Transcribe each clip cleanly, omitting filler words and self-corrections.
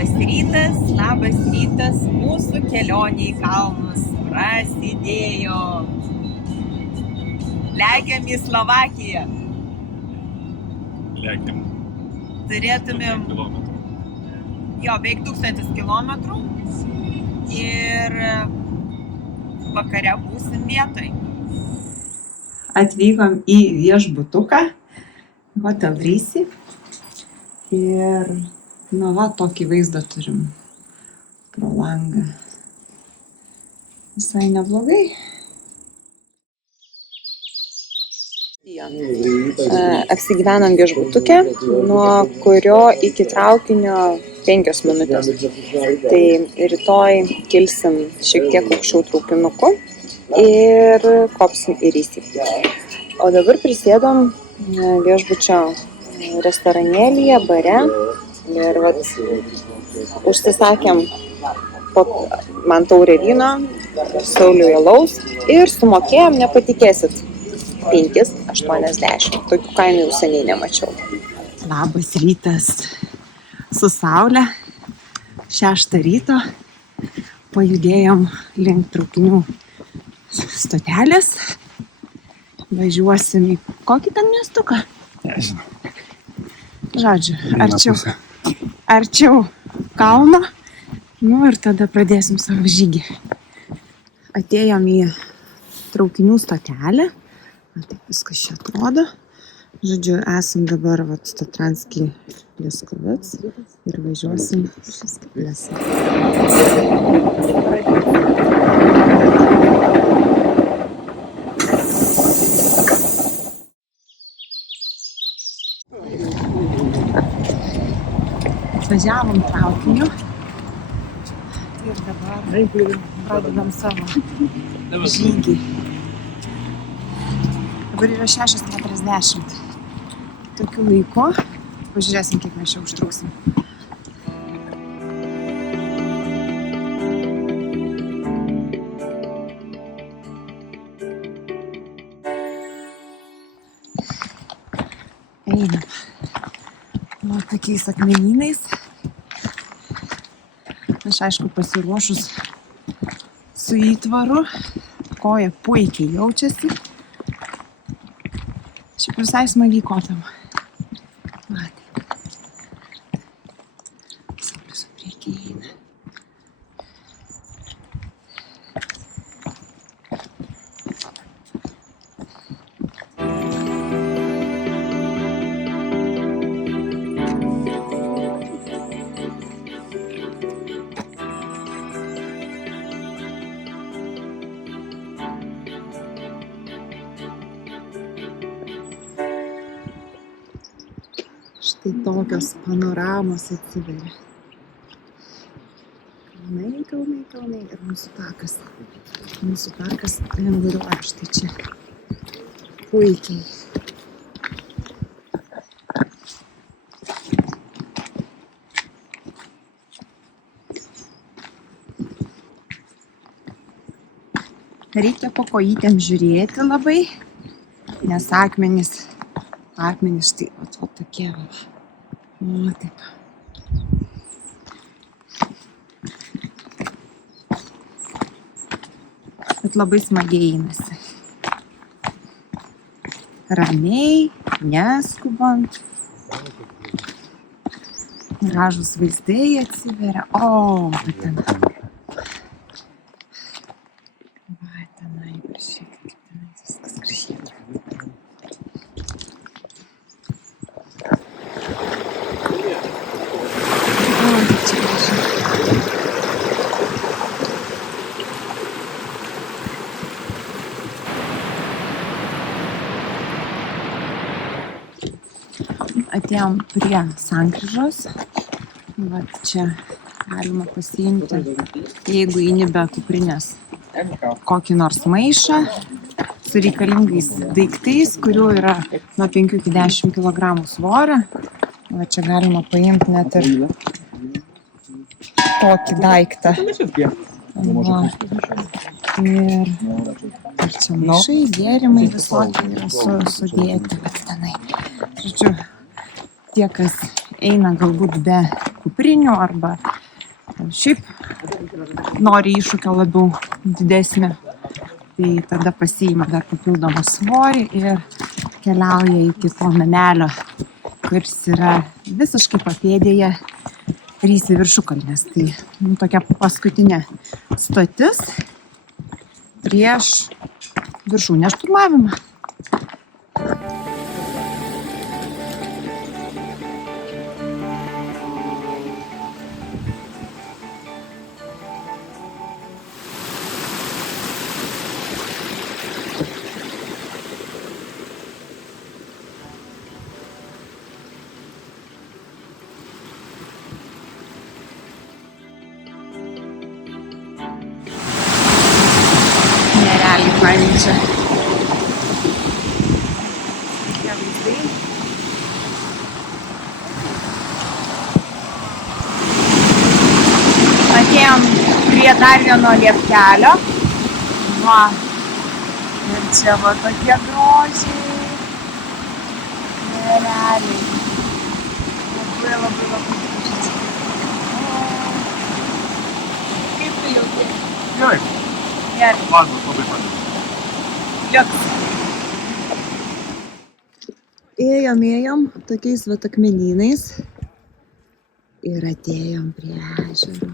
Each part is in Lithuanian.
Labas rytas, mūsų kelionė į kalnus prasidėjo. Lekiam į Slovakiją. Lekiam. Turėtumėm, beveik 1000 kilometrų ir vakare būsim vietoj. Atvykom į viešbutuką, Hotel Risi ir tokį vaizdą turim pro langą. Visai neblogai. Apsigyvenam viešbutuke, nuo kurio iki traukinio 5 minutės. Tai rytoj kilsim šiek tiek aukščiau traukinuku ir kopsim į Rysį. O dabar prisėdom viešbučio restoranėlyje, bare ir užsisakėm man taurę vyno, Sauliui alaus ir sumokėjom, nepatikėsit, 5,80. Tokių kainų jau seniai nemačiau. Labas rytas su saule. 6 ryto pajudėjom link traukinių stotelės. Važiuosim į kokį ten miestuką? Nežinau. Žodžiu, arčiau kalno. Ir tada pradėsim savo žygį. Atėjom į traukinių stotelę. Taip viskas čia atrodo. Žodžiu, esam dabar Statranski Leskovec ir važiuosim Lesą. Važiavom traukiniu ir dabar pradedam savo žygį. Dabar yra 6:40. Tokiu laiku. Pažiūrėsim, kiek mes čia užtruksim. Einam. Tokiais akmenynais. Aš aišku pasiruošus su įtvaru. Koja puikiai jaučiasi. Šiaip visai smagiai kopiam. Saulius priekį eina. Štai tokios panoramos atsiveria. Kalnai ir mūsų takas. Mūsų parkas vinguriuoja štai čia. Puikiai. Reikia po kojytėm žiūrėti labai, nes akmenys štai tokie. Taip. Bet labai smagiai einasi. Ramiai, neskubant. Gražūs vaizdai atsiveria. Bet ten. Tenai, šiek tiek tenai viskas gražiai atrodo. Atėjom prie sankryžos. Čia galima pasiimti, jeigu eini be kuprinės, kokį nors maišą su reikalingais daiktais, kurių yra nuo 5 iki 10 kg svorio. Čia galima paimti net ir tokį daiktą. Ir čia maišai, gėrimai visokie yra sudėti. Žodžiu, tie, kas eina galbūt be kuprinių arba šiaip nori iššūkio labiau didesnį, tai tada pasiima dar papildomą svorį ir keliauja iki to namelio, kuris yra visiškai papėdėje Rysvių viršukalnės. Tai tokia paskutinė stotis prieš viršūnės šturmavimą. Nerealiai fainai čia. Tokie vaizdai. Atėjom prie dar vieno lieptelio. Va. Ir čia va tokie grožiai. Nerealiai. Labai gražus. Kaip tu jautėsi? Gerai. Gerai. Važas labai padeda. Liuks. Ėjom tokiais vat akmenynais ir atėjom prie ežero.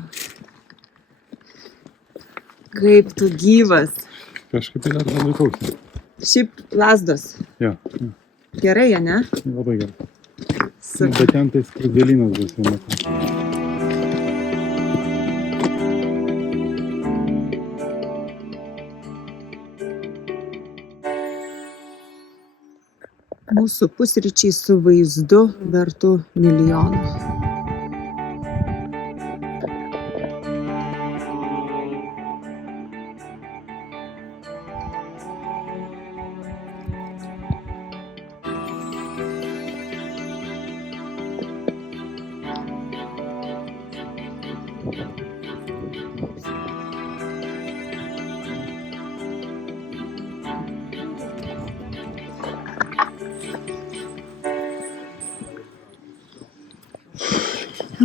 Kaip tu gyvas. Kažkaip tai dar labai kausia. Šiaip lazdos. Jo, Gerai, ne? labai gerai. Super. Bet ten tai skruzdėlynas bus jau metu. Mūsų pusryčiai su vaizdu vertų milijonų.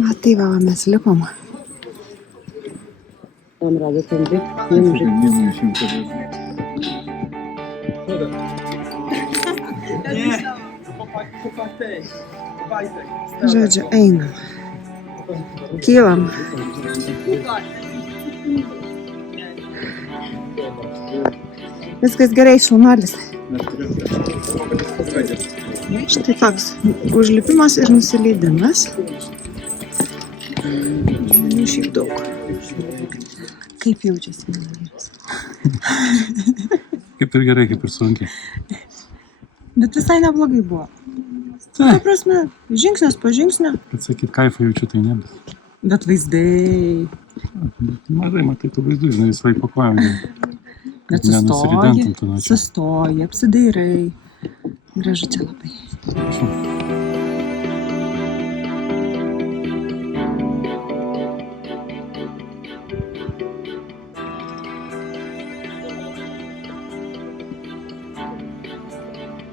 Va tai va, mes lipom. Tam rado tambi. Žodžiu, einam. Kylam. Viskas gerai, šaunuolis. Štai toks užlipimas ir nusileidimas. Žmonių šiaip daug. Kaip jaučiasi mano vyras? Kaip ir gerai, kaip ir sunkiai. Bet visai neblogai buvo. Ta prasme, žingsnis po žingsnio. Bet sakyt, kaifą jaučiu, tai ne. Bet vaizdai. Mažai matai tų vaizdų, žinai, visai po kojom. Bet sustoji, apsidairai. Gražu čia labai.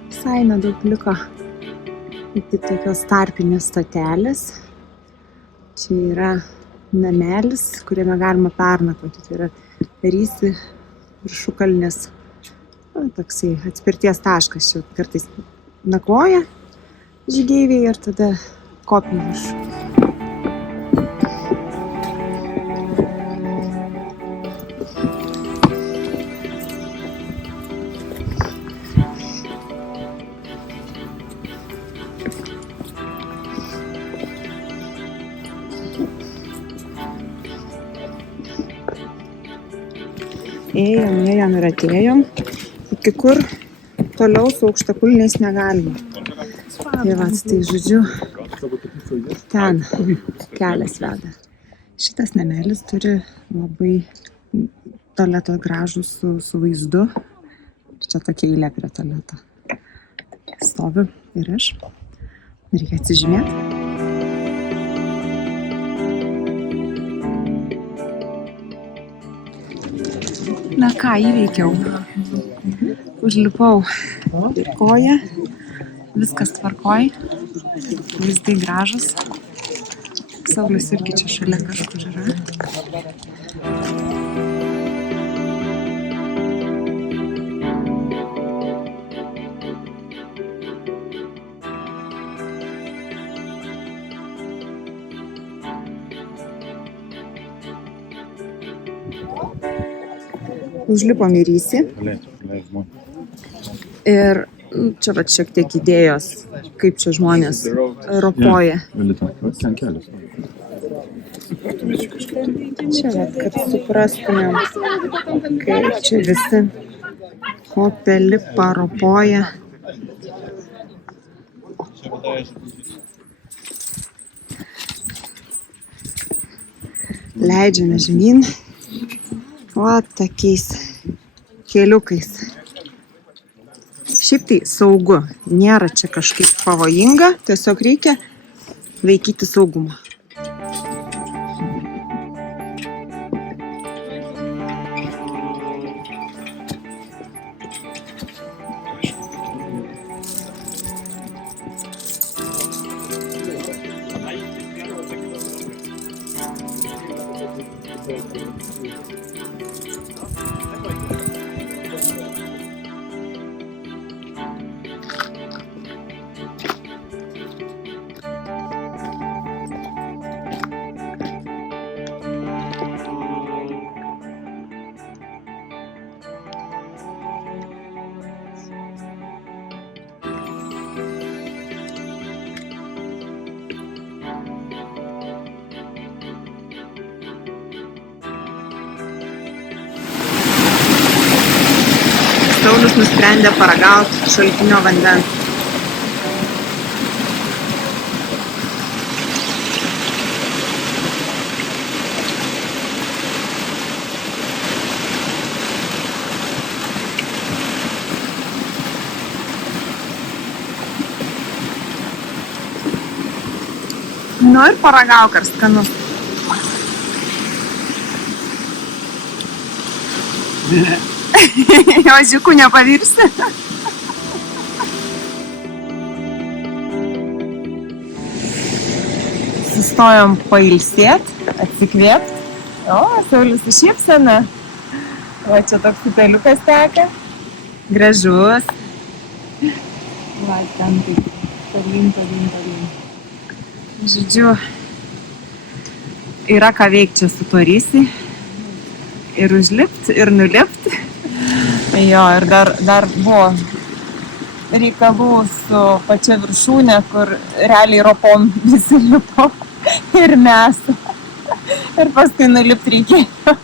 Visai nedaug liko iki tokios tarpinės stotelės. Čia yra namelis, kuriame galima pernakvoti. Tai yra Rysvių viršukalnės toksai atspirties taškas. Čia kartais nakvoja žygeiviai ir tada kopia į viršų. Ėjom ir atėjom, iki kur toliau su aukštakulniais negalima. Tai va, tai žodžiu, ten kelias veda. Šitas namelis turi labai tualetą gražų su vaizdu. Čia tokia eilė prie tualeto. Stoviu ir aš. Reikia atsižymėti. Na ką, įveikiau. Užlipau į koją, viskas tvarkoj. Vaizdai gražus. Saulius irgi čia šalia kažkur yra. Užlipom į rysį ir čia vat šiek tiek idėjos, kaip čia žmonės ropoja. Čia vat, kad suprastumėm, kaip čia visi kopia, lipa, ropoja. Leidžiame žemyn. Va tokiais keliukais. Šiaip tai saugu. Nėra čia kažkaip pavojinga. Tiesiog reikia laikyti saugumą. Saulius nusprendė paragauti šaltinio vandens. Nu ir paragauk, ar skanus. Ožiukų nepavirsi. Sustojom pailsėt, atsikvėpt. O, Saulius su šypsena. Va, čia toks upeliukas teka. Gražus. Va, ten taip. Tolyn. Žodžiu, yra ką veikti čia su tuo rysi. Ir užlipt, ir nulipt. Jo, ir dar buvo reikalų su pačia viršūnė, kur realiai ropom visi lipo ir mes. Ir paskui nulipt reikėjo.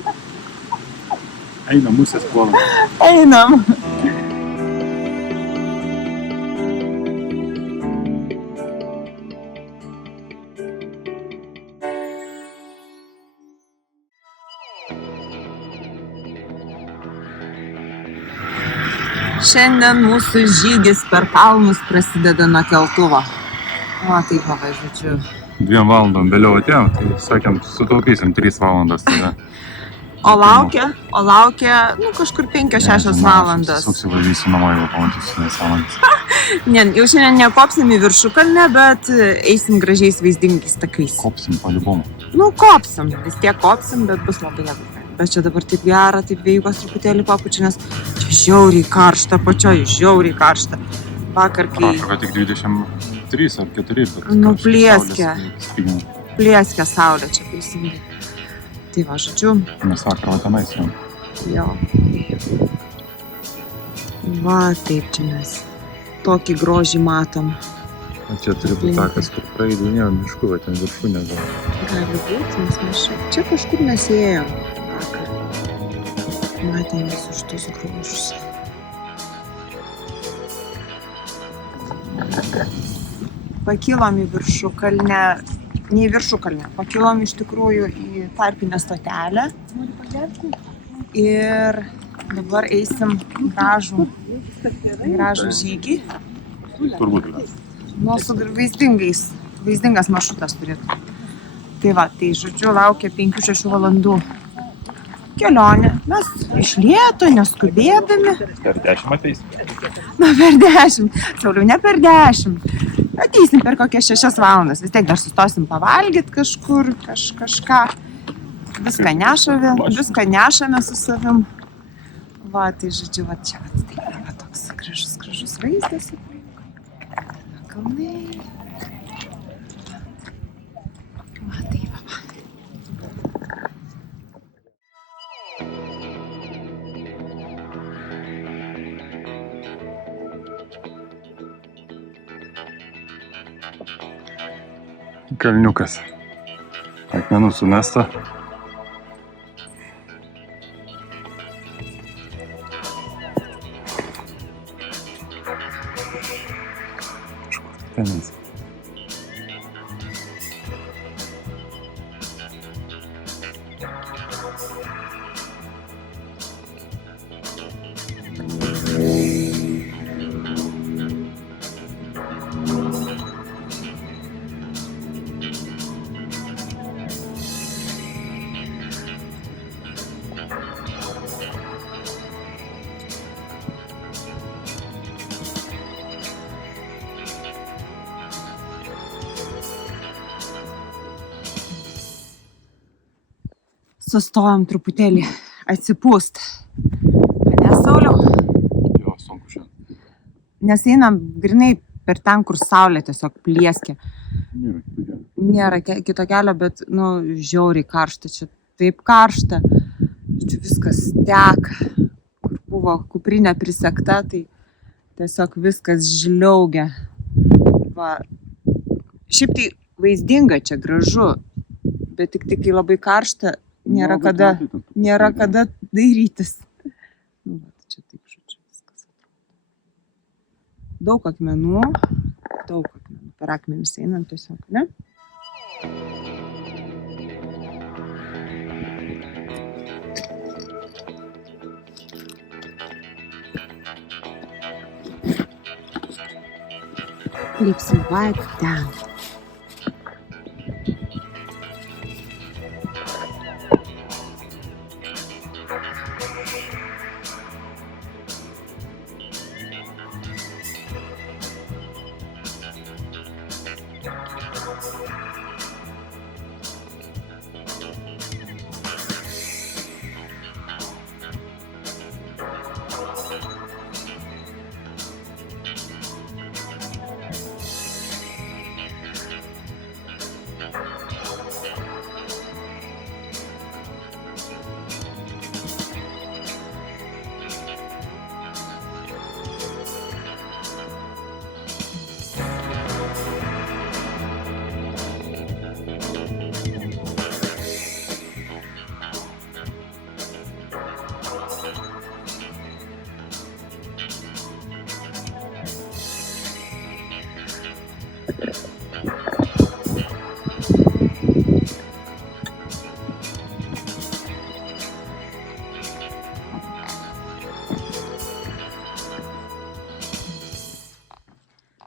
Einam, musės puolam. Einam. Šiandien mūsų žygis per kalnus prasideda nuo keltuvo. O, taip, va, žodžiu. 2 valandom vėliau atėjom, tai sakėm, sutaupysim 3 valandas. Tai O laukia, kažkur 5-6 valandas. Susivalysiu namo, jau pamatysiu nesąmonės. Ne, jau šiandien nekopsim į viršukalnę, bet eisim gražiais vaizdingais takais. Kopsim palibom. Kopsim, vis tiek kopsim, bet bus labai labai. Bet čia dabar taip gera, taip vėjukos truputėlį papučia, nes čia žiauriai karšta, pačioj žiauriai karšta. Vakar, kai... Prašau, kad tik 23 ar 4, bet... Plieskia saulė čia teisingai. Tai va, žodžiu. Mes vakar tenais jau. Jo. Va, taip čia mes tokį grožį matom. Čia turi būti takas, kur praeidinėjo mišku, va ten viršūnė gal. Gali būti, nes mes čia kažkur mes ėjom. Matėm visus šitus grožius. Pakilom į viršukalnę, ne į viršukalnę, pakilom iš tikrųjų į tarpinę stotelę. Ir dabar eisim gražų žygį. Turbūt. Su vaizdingas maršrutas turėtų. Tai va, tai žodžiu, laukia 5-6 valandų kelionė. Mes iš lėto, neskubėdami. Per 10 ateis. Per 10. Sauliau, ne per 10. Ateisim per kokias 6 valandas, vis tiek dar sustosim pavalgyt kažkur, kažką. Viską nešame su savim. Va, tai žodžiu, va čia, tai yra toks gražus vaizdas. Kalnai. Va, tai va. Kalniukas. Akmenų sumesta. Tenis. Sustojom truputėlį atsipūst. Ne, Sauliau? Jo, sunku šiandien. Nes einam grinai per ten, kur saulė tiesiog plieskia. Nėra kito kelio. Nėra kito kelio, bet, žiauriai karšta. Čia taip karšta. Čia viskas teka. Kur buvo kuprinė prisegta, tai tiesiog viskas žliaugia. Va. Šiaip tai vaizdinga čia, gražu. Bet tik kai labai karšta, nėra kada dairytis. Va, čia taip, žodžiu, viskas atrodo. Daug akmenų. Per akmenis einam tiesiog, ne? Lipsim va ten.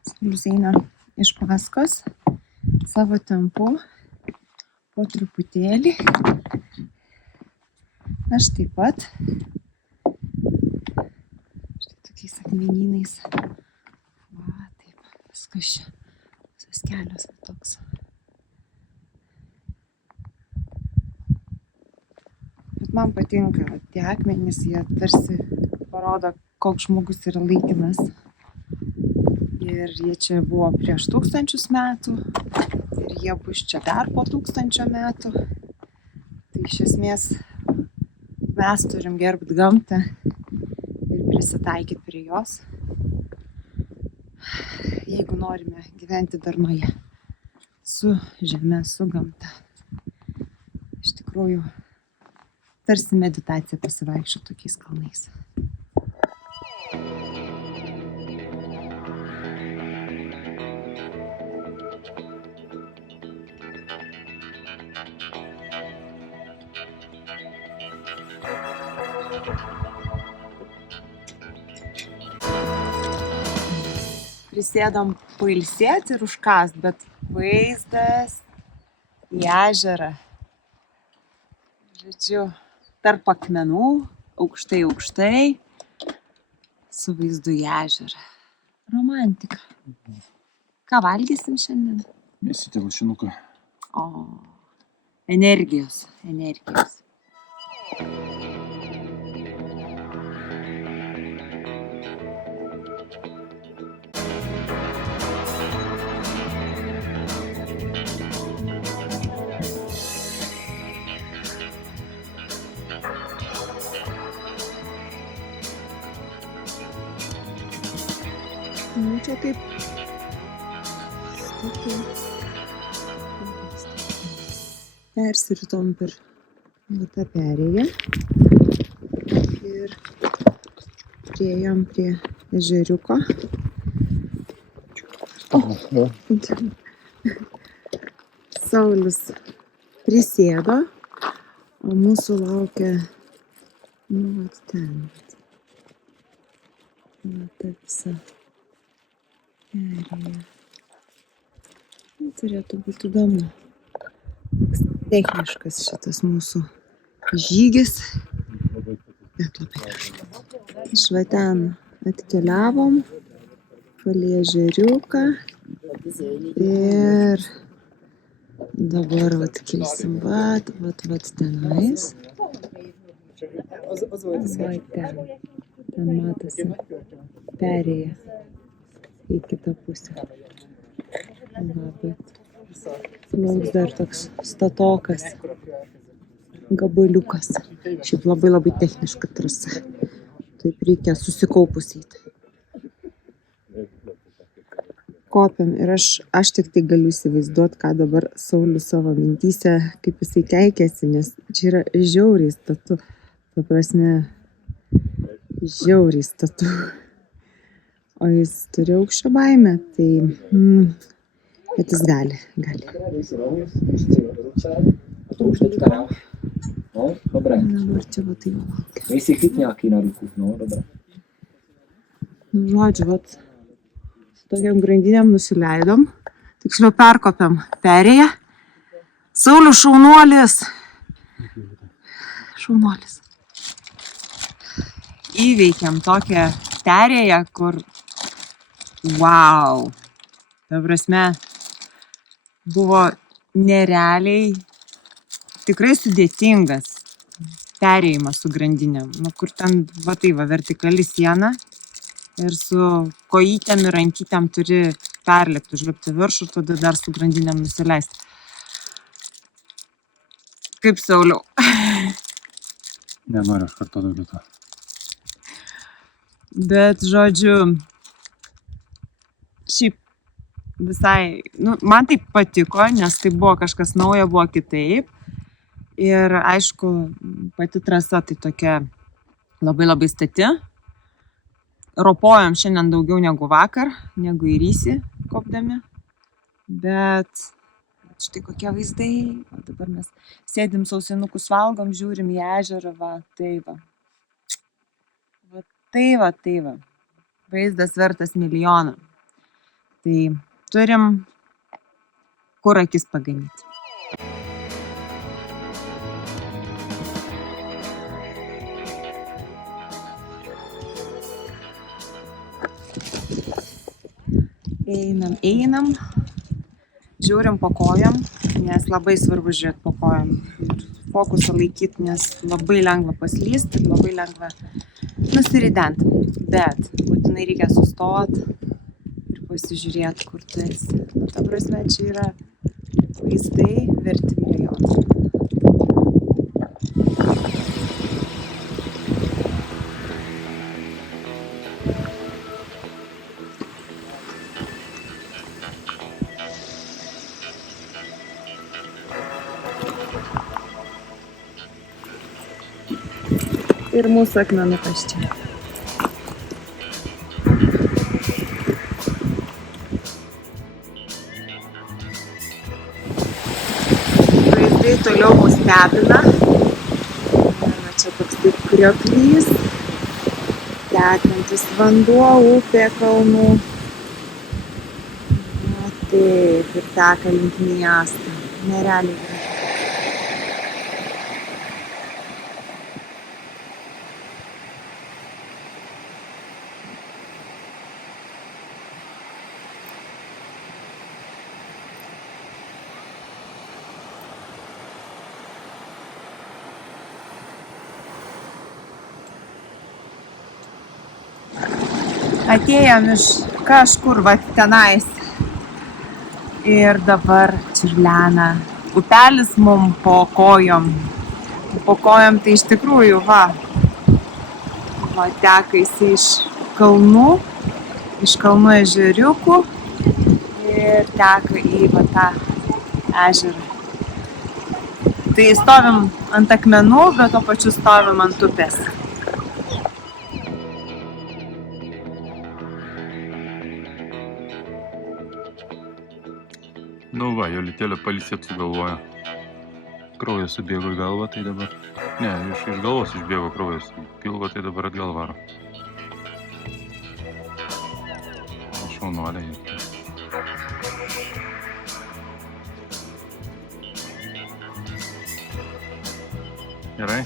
Saulius eina iš paskos savo tempu po truputėlį. Aš taip pat. Štai tokiais akmenynais. Va, taip, viskas čia. Visas kelias toks. Bet man patinka, tie akmenys, jie tarsi parodo, koks žmogus yra laikinas. Ir jie čia buvo prieš 1000 metų ir jie bus čia dar po 1000 metų. Tai iš esmės mes turim gerbti gamtą ir prisitaikyti prie jos, jeigu norime gyventi darnoje su žeme, su gamta. Iš tikrųjų, tarsi meditacija pasivaikščioti tokiais kalnais. Prisėdom pailsėti ir užkast, bet vaizdas į ežerą. Žodžiu, tarp akmenų, aukštai, su vaizdu į ežerą. Romantika. Ką valgysim šiandien? Mėsyti lašinuką. O, energijos. Nu, čia taip. Persiritom per tą perėją ir priėjom prie ežeriuko. Saulius prisėdo, o mūsų laukia, vat ten. Ta visa perėja. Turėtų būti įdomu. Toks techniškas šitas mūsų žygis. Bet labai gražu. Iš va ten atkeliavom, palei ežeriuką ir dabar vat kilsim vat tenais. Va ten. Ten matosi perėja į kitą pusę. Va, bet lauks dar toks statokas gabaliukas. Šiaip labai techniška trasa. Taip reikia susikaupus eiti. Kopiam ir aš tik tai galiu įsivaizduoti, ką dabar Saulius savo mintyse, kaip jisai keikiasi, nes čia yra žiauriai statu. Ta prasme, žiauriai statu. O jis turi aukščio baimę, tai bet jis gali. No, dobré. Dabar čia va tai laukia. Nejsi chyt nějaký na ruku, no, dobré. Žodžiu, vat su tokiam grandinėm nusileidom, tiksliau perkopiam perėją. Saulius šaunuolis. Įveikėm tokią perėją, kur wow. Ta prasme, buvo nerealiai tikrai sudėtingas perėjimas su grandinėm. Nu, kur ten va tai va vertikali siena ir su kojytėm ir rankytėm turi perlipti, užlipti viršų ir tada dar su grandinėm nusileisti. Kaip Sauliau? Nenoriu aš kartu daugiau to. Bet, žodžiu, šiaip visai, nu, man tai patiko, nes tai buvo kažkas naujo, buvo kitaip. Ir aišku, pati trasa tai tokia labai stati. Ropojom šiandien daugiau negu vakar, negu į Rysį kopdami. Bet štai kokie vaizdai. O dabar mes sėdim sausinukus valgom, žiūrim į ežerą, va, tai va. Va tai va. Vaizdas vertas milijoną. Tai turim kur akis paganyti. Einam, žiūrim po kojom, nes labai svarbu žiūrėti po kojom ir fokusą laikyti, nes labai lengva paslysti ir labai lengva nusiridenti. Bet būtinai reikia sustoti ir pasižiūrėti, kur tu esi. Nu, ta prasme, čia yra vaizdai verti milijoną. Ir mūsų akmenukas čia. Vaizdai toliau mus stebina. Čia toks taip krioklys, tekantis vanduo, upė kalnų. Na taip, ir teka link miestą. Nerealiai. Atėjom iš kažkur va tenais ir dabar čiurlena. Upelis mum po kojom. Po kojom tai iš tikrųjų va teka jisai iš kalnų ežeriukų ir teka į va tą ežerą. Tai stovim ant akmenų, bet tuo pačiu stovim ant upės. Nu va, Jolitėlė pailsėt sugalvojo. Kraujas subėgo į galvą, tai dabar... Ne, iš galvos išbėgo kraujas. Pilvo, tai dabar atgal varo. Šaunuolė. Gerai?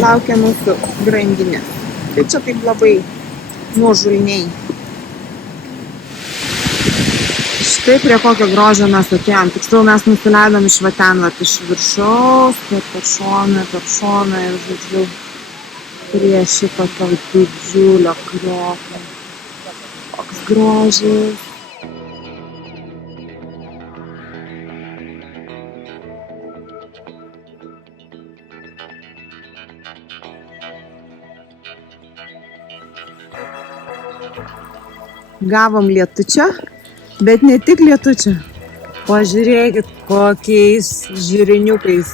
Laukia mūsų grandinė. Tai čia taip labai nuožulniai. Štai prie kokio grožio mes atėjom. Tiksliau mes nusileidom iš va ten, iš viršaus, per šoną ir žodžiu prie šito didžiulio krioklo. Koks grožis. Gavom lietučio, bet ne tik lietučio. Pažiūrėkit, kokiais žiriniukais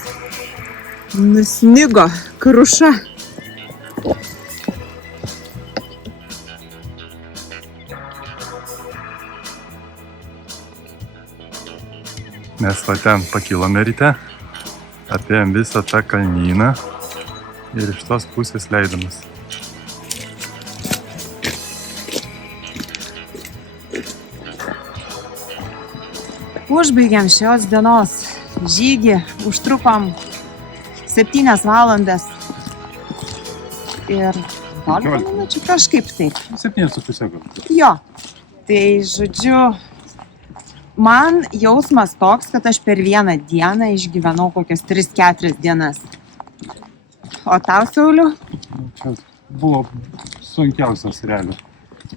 nusnigo kruša. Mes va ten pakilome ryte, apėjom visą tą kalnyną ir iš tos pusės leidomas. Užbaigėm šios dienos žygį, užtrukom 7 valandas ir 15 minučių kažkaip taip. 7,5 gal. Jo, tai žodžiu, man jausmas toks, kad aš per vieną dieną išgyvenau kokias 3-4 dienas. O tau, Sauliau? Čia buvo sunkiausias realiai.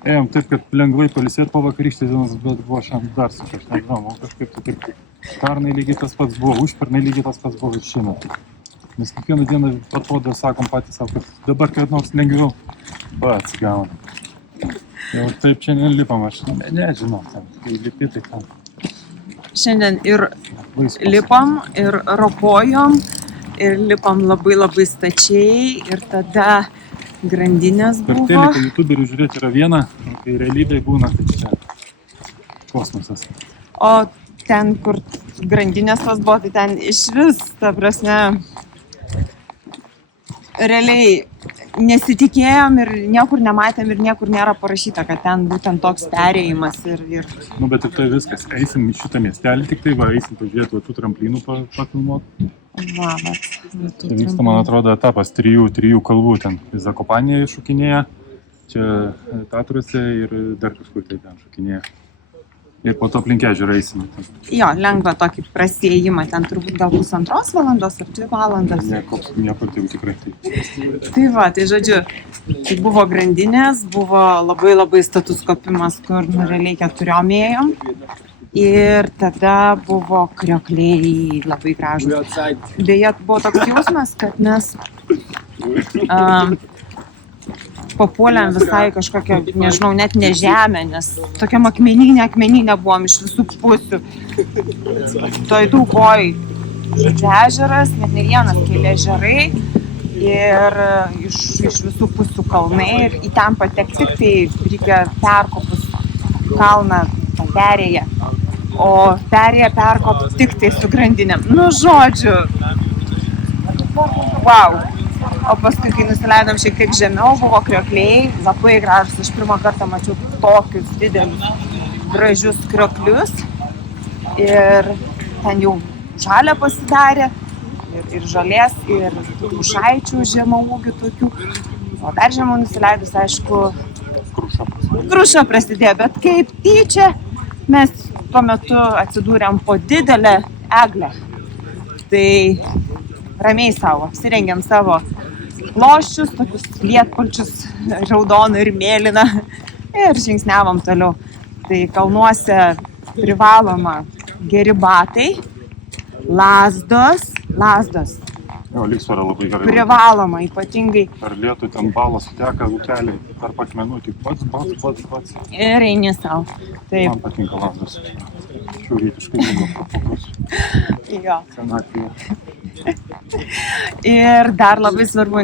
Ėjom taip, kad lengvai pailsėt po vakarykštės dienos, bet buvo šiandien dar su aš nežinau, kažkaip tai taip. Pernai lygiai tas pats buvo, užpernai lygiai tas pats buvo ir šiandien. Nes kiekvieną dieną atrodo, sakom patys savo, kad dabar kaip nors lengviau, atsigauna. Jau taip čia nelipam, aš nežinau, kai lipi tai ten. Šiandien ir lipam, ir ropojom, ir lipam labai stačiai, ir tada grandinės buvo. Per teliką YouTuberių žiūrėti yra viena, kai realybėje būna, tai čia kosmosas. O ten, kur grandinės tos buvo, tai ten išvis, ta prasme, realiai nesitikėjom ir niekur nematėm ir niekur nėra parašyta, kad ten būtent toks perėjimas ir... Nu, bet ir tai viskas, eisim į šitą miestelį, tik tai va, eisim pažiūrėti va tų tramplynų papilnuoti. Va, bet... Čia vyksta, man atrodo, etapas trijų kalvų ten. Zakopanėje šokinėja, čia Tatruose ir dar kažkur tai ten šokinėja. Ir po to aplink ežerą eisim. Jo, lengva tokį prasiėjimą, ten turbūt gal 1,5 valandos ar 2 valandas. Niekur tai tikrai tai. Tai va, tai žodžiu, tai buvo grandinės, buvo labai status kopimas, kur realiai 4 ėjom. Ir tada buvo kriokliai labai gražūs. Beje, buvo toks jausmas, kad mes papuolėm visai kažkokią, nežinau, net ne žemę, nes tokiam akmeninė buvom iš visų pusių. Toj daugoj ežeras, net ne vienas, keli ežerai ir iš visų pusių kalnai ir į ten patekti tik tai reikia perkopus kalną perėję. O perėję perkopti tik tai su grandinėm. Nu, žodžiu. Wow. O paskui, kai nusileidom šiek tiek žemiau, buvo kriokliai, labai gražus. Aš pirmą kartą mačiau tokius didelius gražius krioklius ir ten jau žalia pasidarė ir žolės, ir pušaičių žemaūgių tokių. O dar žemiau nusileidus, aišku, kruša prasidėjo, bet kaip tyčia mes tuo metu atsidūrėm po didelę eglę. Tai ramiai savo, apsirengėm savo ploščius, tokius lietpalčius, raudoną ir mėlyną ir žingsniavom toliau. Tai kalnuose privaloma geri batai, lazdos. Jo, lygsvara labai gerai. Privaloma, ypatingai. Per lietų ten balas teka, upeliai, per pakmenutį, pats. Ir eini savo. Taip. Man patinka lazdos. Šiaurietiškai buvo pafokus. Jo. Senatvėje. Ir dar labai svarbu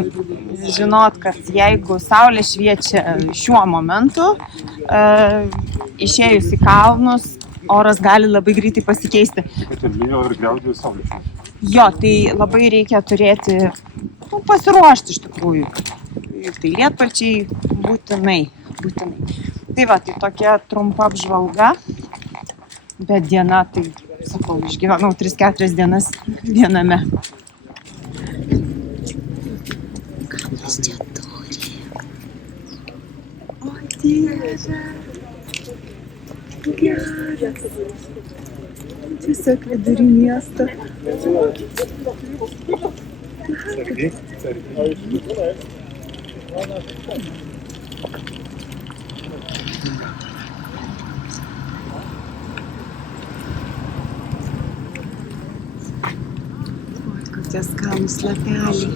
žinot, kad jeigu saulė šviečia šiuo momentu, išėjus į kalnus, oras gali labai greitai pasikeisti. Kad ir lyjo ir griaudėjo saulė šviečia. Jo, tai labai reikia turėti, pasiruošti iš tikrųjų. Tai lietpalčiai būtinai. Tai va, tai tokia trumpa apžvalga, bet diena, tai, sakau, išgyvenau 3-4 dienas viename. Ką mes čia turime? O Dieve! Geras! Tiesiog vidury miesto. Kokie skanūs lapeliai.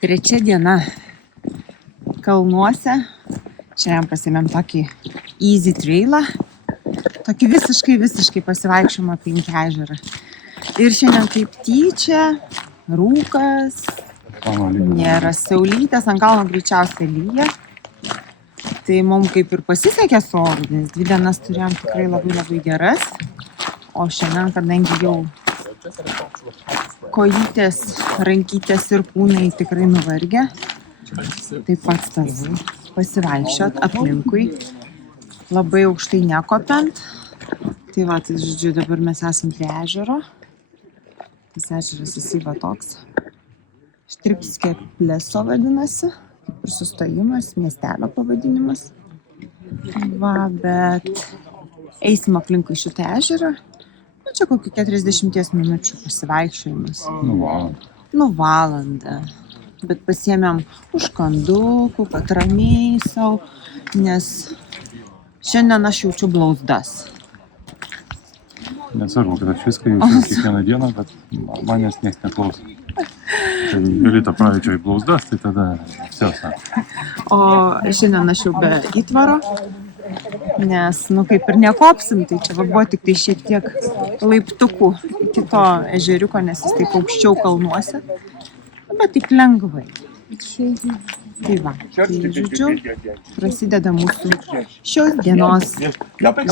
Trečia diena kalnuose. Šiandien pasiėmėm tokį easy trailą. Tokį visiškai pasivaikščiojimą aplink ežerą. Ir šiandien kaip tyčia, rūkas, nėra saulytės, ant kalno greičiausiai lyja. Tai mums kaip ir pasisekė su oru, nes 2 dienas turėjom tikrai labai geras. O šiandien, kadangi jau kojytės, rankytės ir kūnai tikrai nuvargę, tai pats tas pasivaikščiot aplinkui, labai aukštai nekopiant. Tai va, tai žodžiu, dabar mes esam prie ežero. Tas ežeras jisai va toks. Štripskė pleso vadinasi, kaip ir sustojimas, miestelio pavadinimas. Va, bet eisim aplinkui šitą ežerą. Čia kokių 40 minučių pasivaikščiojimas. Nu, valandą. Bet pasiėmėm užkandukų, kad ramiai savo, nes šiandien aš jaučiu blauzdas. Nesvarbu, kad aš viską jaučiu kiekvieną dieną, bet manęs nieks neklauso. Tai Jolita pravedžia į blauzdas, tai tada siausia. O šiandien aš jau be įtvaro, nes, kaip ir nekopsim, tai čia buvo tik tai šiek tiek laiptukų iki to ežeriuko, nes jis taip aukščiau kalnuose, bet taip lengvai. Tai va, tai žodžiu, prasideda mūsų šios dienos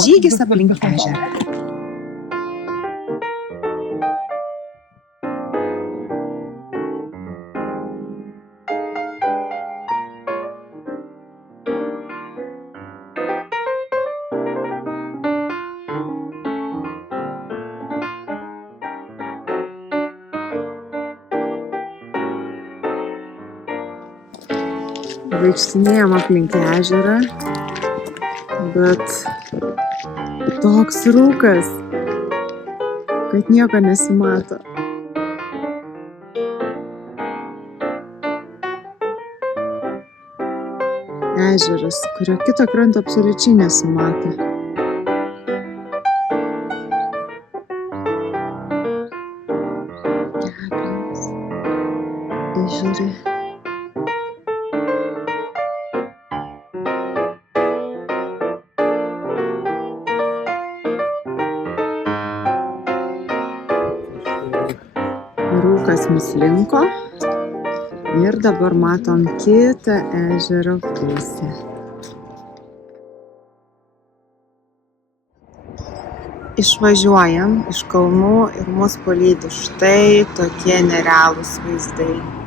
žygis aplink ežerą. Vaikštinėjom aplink ežerą, bet toks rūkas, kad nieko nesimato. Ežeras, kurio kito kranto absoliučiai nesimato. Geras ežere. Rūkas mus linko, Ir dabar matom kitą ežero pusę. Išvažiuojam iš kalnų ir mus palydi štai tokie nerealūs vaizdai.